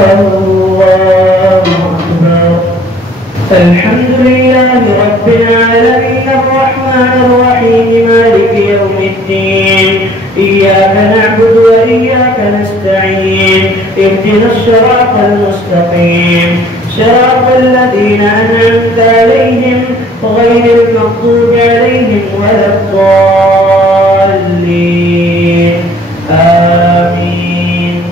الله أكبر. الحمد لله رب العالمين الرحمن الرحيم مالك يوم الدين إياك نعبد وإياك نستعين اهدنا الصراط المستقيم صراط الذين أنعمت عليهم غير المغضوب عليهم ولا الضالين آمين.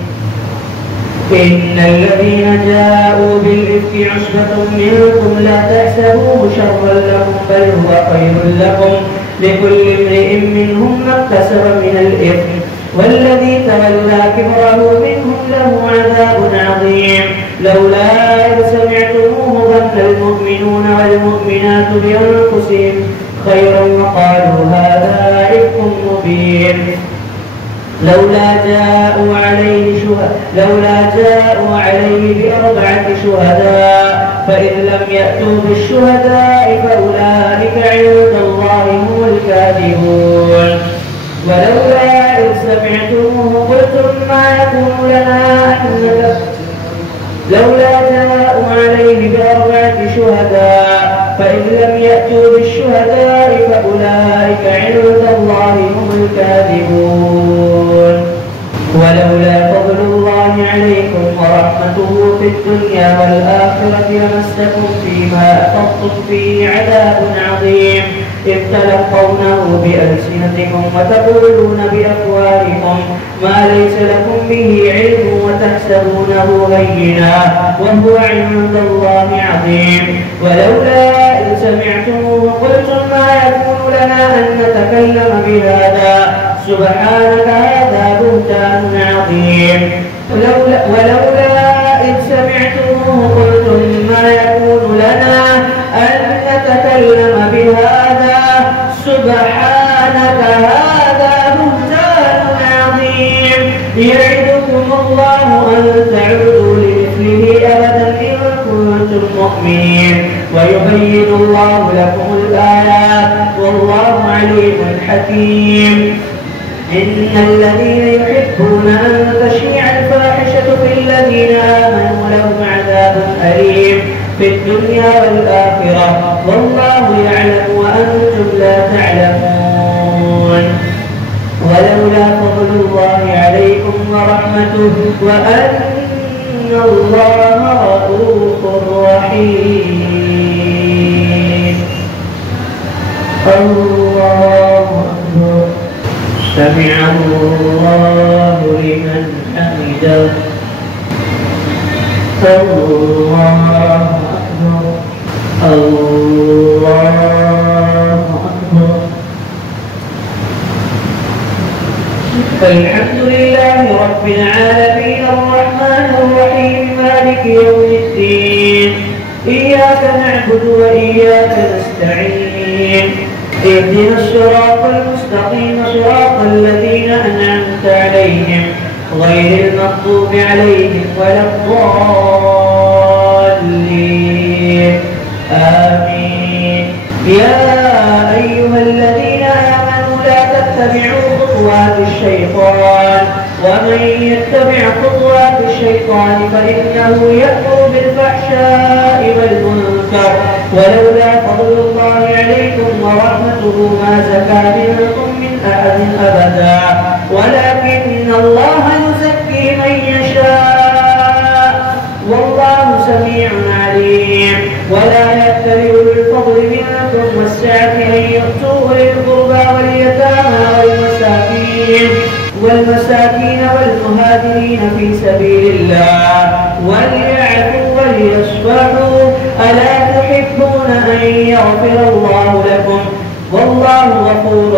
إن الذين جاءوا بالإفك عصبة منكم لا تحسبوه شرا لكم بل هو خير لكم لكل امرئ منهم ما اكتسب من الإثم والذي تولى كبره منهم له عذاب عظيم. لولا إذ سمعتموه ظن المؤمنون والمؤمنات بأنفسهم خيرا وقالوا هذا إفك مبين. لولا جاءوا عليه بأربعة شهداء فإذ لم يأتوا بالشهداء فأولئك عند الله هم الكاذبون. ولولا إذ سمعتموه قلتم ما يكون لنا أن لولا جاءوا عليه بأربعة شهداء فإذ لم يأتوا بالشهداء فأولئك عند الله هم الكاذبون. ولولا فضل الله عليكم ورحمته في الدنيا والآخرة لمسكم فيما أفضتم فيه عذاب عظيم إذ تلقونه بألسنتكم وتقولون بأفواهكم ما ليس لكم به علم وتحسبونه هينا وهو عند الله عظيم. ولولا إذ سمعتموه قلتم ما يكون لنا أن نتكلم بهذا سبحانك هذا بهتان عظيم. ولولا إذ سمعتموه قلتم ما يكون لنا أن نتكلم بهذا سبحانك هذا بهتان عظيم. يعدكم الله أن تعودوا لمثله أبدا إن كنتم مؤمنين ويبين الله لكم الآيات والله عليم حكيم. إن الذين يحبون أن تشيع الفاحشة في الذين آمنوا لهم عذاب أليم في الدنيا والآخرة والله يعلم وأنتم لا تعلمون. ولولا فضل الله عليكم ورحمته وأن الله رؤوف رحيم. الله أكبر. سمع الله لمن حمده. الله أكبر. الله أكبر. الحمد لله رب العالمين الرحمن الرحيم مالك يوم الدين إياك نعبد وإياك نستعين اهدنا الصراط المستقيم صراط الذين أنعمت عليهم غير المغضوب عليهم ولا الضالين آمين. يا أيها الذين آمنوا لا تتبعوا خطوات الشيطان ومن يتبع خطوات الشيطان فإنه يأمر بالفحشاء والمنكر ولولا فضل الله عليكم ورحمته ما زكى منكم من أحد أبدا ولكن الله يزكي من يشاء والله سميع عليم. ولا يأتل أولو الفضل منكم والسعة أن يؤتوا أولي القربى واليتامى والمساكين والمهاجرين في سبيل الله وليعفوا وليصفحوا ألا تحبون أن يغفر الله لكم والله غفور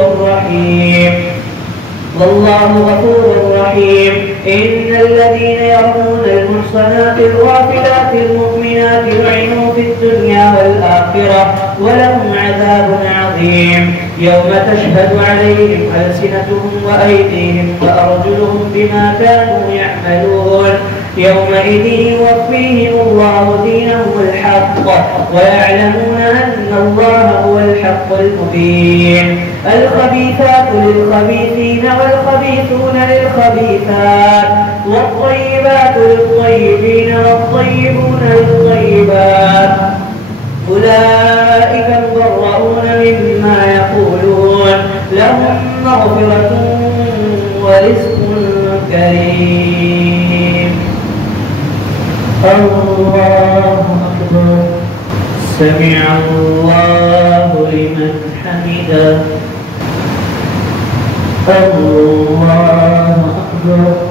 رحيم. إن الذين يرمون المحصنات الغافلات المؤمنات لعنوا في الدنيا والآخرة ولهم عذاب عظيم يوم تشهد عليهم ألسنتهم وأيديهم وأرجلهم بما كانوا يعملون يومئذ يوفيهم الله دينهم الحق ويعلمون أن الله هو الحق المبين. الخبيثات للخبيثين والخبيثون للخبيثات والطيبات للطيبين والطيبون للطيبات أولئك مبرؤون مما يقولون لهم مغفرة ورزق كريم. الله أكبر. سمع الله لمن حمده. الله أكبر.